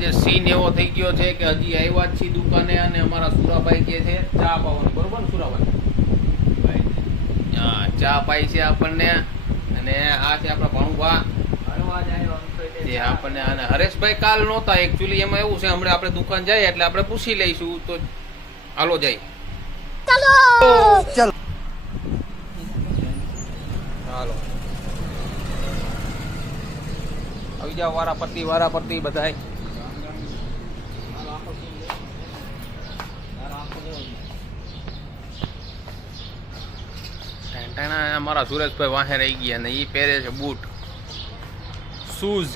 આજે સીન એવો થઈ ગયો છે કે હજી આવ્યા જ છીએ દુકાને અને અમારા સુરાભાઈ કે છે ચા પાવાનું, બરોબર ને સુરાભાઈ? હા, ચા પાઈ છે આપણને. અને આ છે આપણા ભણુભા. આપણને અને હરેશભાઈ કાલ નહોતા એકચ્યુઅલી. એમાં એવું છે હમણાં આપણે દુકાન જઈએ એટલે આપણે પૂછી લઈશું. તો હાલો જાય, ચાલો ચાલો હાલો આવી જાઓ. વારાપરતી બધાય. અમારા સુરેશભાઈ વાહે રહી ગયા ને એ પહેરે છે બૂટ, શૂઝ.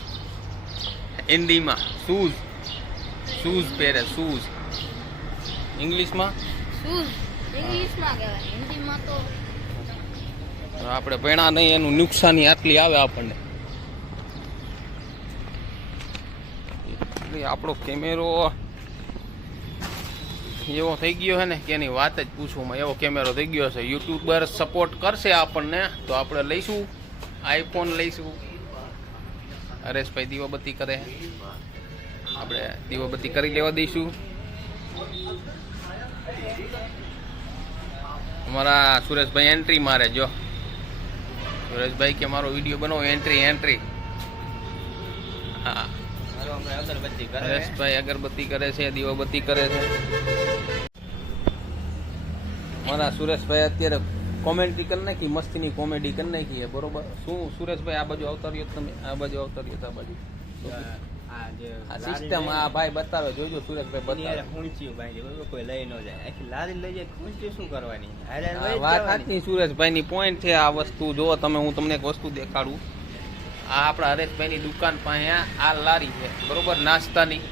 હિન્દીમાં શૂઝ પહેરે, શૂઝ. ઇંગ્લિશમાં આપણે ભણ્યા નહીં એનું નુકસાની આટલી આવે આપણને. આપણો કેમેરો એવો થઈ ગયો છે ને કે એની વાત જ પૂછવામાં. એવો કેમેરો થઈ ગયો છે. યુટ્યુબર સપોર્ટ કરશે આપણને તો આપણે લઈશું, આઈફોન લઈશું. હરેશભાઈ દીવાબત્તી કરે, આપણે દીવાબત્તી કરી લેવા દઈશું. અમારા સુરેશભાઈ એન્ટ્રી મારે. જો સુરેશભાઈ કે મારો વિડીયો બનાવો, એન્ટ્રી. હા, હરેશભાઈ અગરબત્તી કરે છે, દીવાબત્તી કરે છે. મારા સુરેશભાઈ અત્યારે કોમેડી કરી નાખી, મસ્તીની કોમેડી કરી નાખી, બરોબર. શું સુરેશભાઈ આ બાજુ આવતા રહ્યો તમે? આ બાજુ આવતા રહ્યો, આ બાજુ આ સિસ્ટમ આ ભાઈ બતાવે. જોજો સુરેશભાઈ બતાવે. કોઈ લઈ ન જાય, આખી લારી લઈ જાય, ખૂંચી શું કરવાની? વાત સાચી સુરેશભાઈ ની પોઈન્ટ છે આ વસ્તુ. જો તમે, હું તમને એક વસ્તુ દેખાડું. આ આપણા હરેશભાઈની દુકાન પાસે આ લારી છે, બરોબર, નાસ્તાની.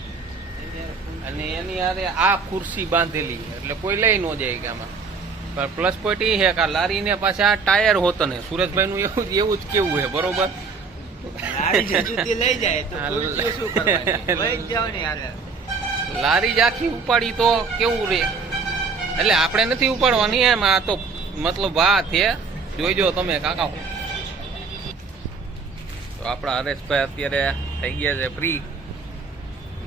અને એની હારે આ ખુરશી બાંધેલી, એટલે કોઈ લઈ ન જાય કે આમાં. પણ પ્લસ પોઈન્ટ એ છે કે આ લારીને પાછા આ ટાયર હોતો ને. સુરેશભાઈનું એવું જ કેવું છે, બરોબર. લારી જ આખી ઉપાડી તો કેવું રે. એટલે આપણે નથી ઉપાડવાની એમ. આ તો મતલબ વાત છે. જોઈજો તમે કાકા. તો આપણા હરેશભાઈ અત્યારે થઈ ગયા છે ફ્રી.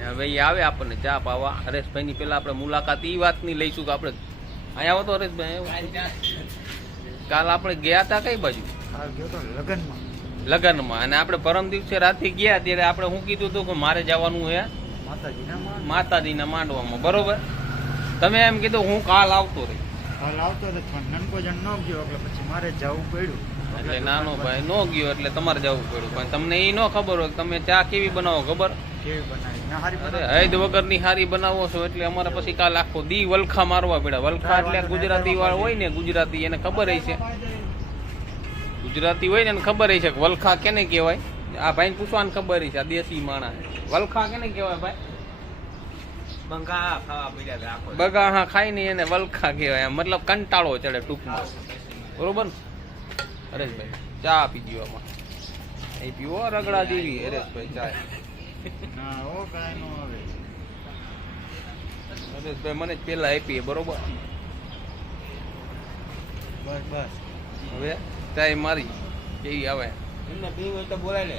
હવે એ આવે આપણને ચા પાવા. હરેશભાઈ ની પેલા આપણે મુલાકાત એ વાતની લઈશું કે આપણે અહીંયા આવો તો હરેશભાઈ. કાલ આપણે ગયા હતા કઈ બાજુ? લગ્નમાં. અને આપણે પરમ દિવસે રાતે ગયા ત્યારે આપણે શું કીધું હતું કે મારે જવાનું છે માતાજીના માંડવામાં, બરોબર. તમે એમ કીધું હું કાલ આવતો રહી. નનકો જણ ન ગયો એટલે પછી મારે જવું પડ્યું. એટલે નાનો ભાઈ નો ગયો એટલે તમારે જવું પડ્યું. પણ તમને એ ન ખબર હોય તમે ચા કેવી બનાવો, ખબર? હૈદ વગરની હારી બનાવો છો એટલે અમારે પછી કાલ આખો દી વલખા મારવા પડ્યા. વલખા એટલે ગુજરાતી વાળા હોય ને, ગુજરાતી, એને ખબર છે. ગુજરાતી હોય ને એને ખબર છે કે વલખા કેને કહેવાય. આ ભાઈ ને પૂછવાને ખબર છે. આ દેશી માણસ વલખા કેને કહેવાય ભાઈ? બગા હા ખાઈ ને એને વલખા કહેવાય. મતલબ કંટાળો ચડે ટૂંકમાં, બરોબર ને? હરેશભાઈ ચા પીજો આમાં. એ પીવો રગડા જેવી હરેશભાઈ ચા. હરેશભાઈ મને જ પેલા આપીએ, બરોબર. બસ હવે ચાય મારી કેવી આવે એમને પીવું હોય તો બોલાય લે.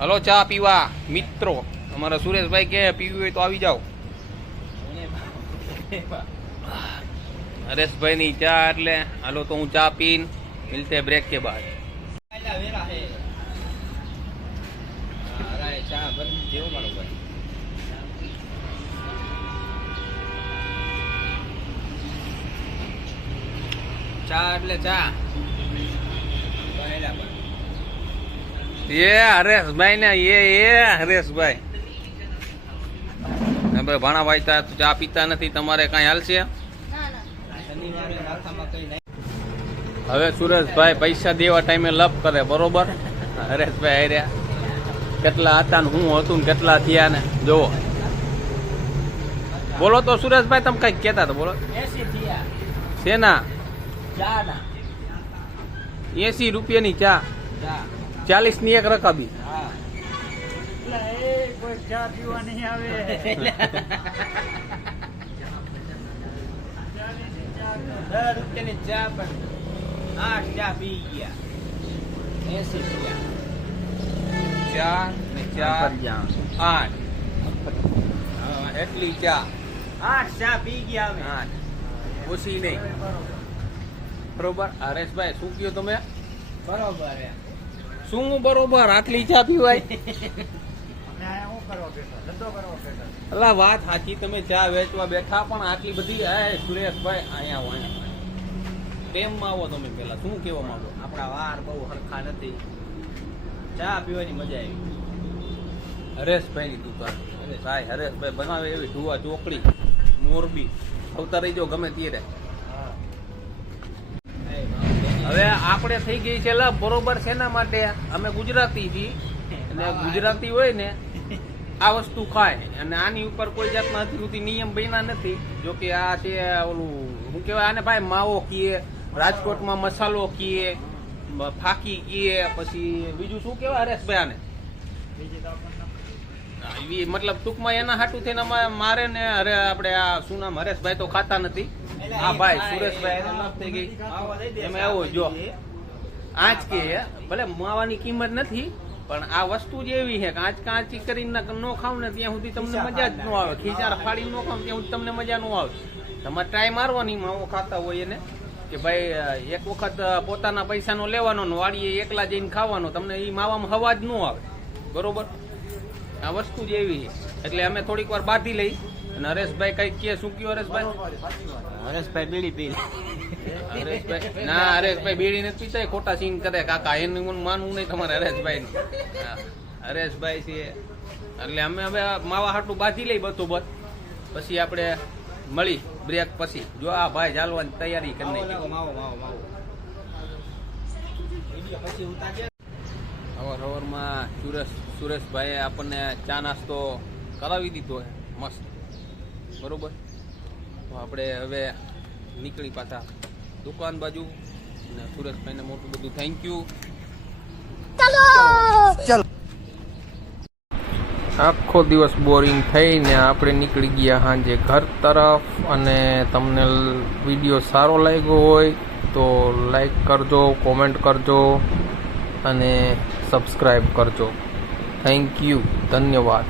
હલો ચા પીવા મિત્રો. અમારા સુરેશભાઈ કે પીવું હોય તો આવી જાઓ. હરેશભાઈ ની ચા એટલે હાલો તો હું ચા પીન મિલતે બ્રેક કે બાદ. ચા એટલે ચા. એ હરેશભાઈ ને હરેશભાઈ ભાણાભાઈ ચા પીતા નથી. તમારે કઈ હાલશે? હવે સુરેશભાઈ પૈસા દેવા ટાઈમે લપ કરે, બરોબર. હરેશભાઈ હાર્યા કેટલા હતા ને હું હતું ને કેટલા થયા ને જોવો. બોલો તો સુરેશભાઈ, તમે કઈક કેતા તો બોલો. શેના? 80 રૂપિયાની ચા, 40 ની એક રકાબી. ચા પીવા નહીં આવે. 10 રૂપિયાની ચા પણ 8 ચા પી ગયા. 80 રૂપિયા ચા ને ચા 8. એટલી ચા 8 ચા પી ગયા અમે. હા ઓછી નહીં. બરોબર. હરેશભાઈ શું કયો તમે? બરોબર હે. શું બરોબર? આટલી ચા પીવાય? અલા વાત સાચી, તમે ચા વેચવા બેઠા પણ આટલી બધી સુરેશભાઈ અહીંયા હોય પ્રેમમાં આવો તમે પેલા શું કેવા માંગો? આપણા વાર બહુ હરખા નથી. ચા પીવાની મજા આવી. હરેશભાઈ ની દુકાન. ભાઈ હરેશભાઈ બનાવે એવી ઢુવા ચોકડી મોરબી આવતા રહીજો ગમે ત્યારે. હવે આપણે થઈ ગઈ છે લા બરોબર શેના માટે? અમે ગુજરાતી છીએ અને ગુજરાતી હોય ને આ વસ્તુ ખાય અને આની ઉપર કોઈ જાતના અતિવૃત્તિ નિયમ બન્યા નથી. જો કે આ છે ઓલું શું કહેવાય આને ભાઈ માવો કીએ, રાજકોટમાં મસાલો કીએ, ફાકી કીએ, પછી બીજું શું કહેવાય હરેશભાઈ આને? મતલબ ટૂંકમાં એના હાટું થઈને મારે ને અરે આપણે આ શું નામ હરેશભાઈ તો ખાતા નથી. આ ભાઈ સુરેશભાઈ એને લાભ થઈ ગઈ એમાં એવું જો આંચ કે ભલે માવાની કિંમત નથી પણ આ વસ્તુ જ એવી છે કે આંચ કાંચી કરીને ન ખાવ ને ત્યાં સુધી તમને મજા જ ન આવે. ખીચાર ફાડી ન ખાવ ત્યાં સુધી તમને મજા ન આવે. તમારે ટ્રાય મારવાની માવો ખાતા હોય એને કે ભાઈ એક વખત પોતાના પૈસાનો લેવાનો ને વાડીએ એકલા જઈને ખાવાનો, તમને એ માવામાં હવા જ ન આવે. બરોબર. આ વસ્તુ જ એવી છે એટલે અમે થોડીક વાર બાંધી લઈ અને હરેશભાઈ કઈ કે શું કયો હરેશભાઈ? હરેશભાઈ બીડી પી. હરેશભાઈ ના હરેશભાઈ બીડી નથી પીતા, ખોટા સીન કરે કાકા. એનું માનવું નહીં તમારે હરેશભાઈ. હરેશભાઈ છે એટલે અમે હવે માવા હાટું બાંધી લઈ બધું બધ પછી આપણે મળી બ્રેક પછી. જો આ ભાઈ ચાલવાની તૈયારી કરી નાખી. સવારમાં સુરેશભાઈએ આપણને ચા નાસ્તો કરાવી દીધો છે મસ્ત. બરોબર. તો આપણે હવે નીકળી પાછા દુકાન બાજુ અને સુરેશભાઈને મોટું બધું થેન્ક યુ. ચાલો. આખો દિવસ બોરિંગ થઈને આપણે નીકળી ગયા સાંજે ઘર તરફ. અને તમને વિડીયો સારો લાગ્યો હોય તો લાઈક કરજો, કોમેન્ટ કરજો અને સબસ્ક્રાઈબ કરજો. Thank you. ધન્યવાદ.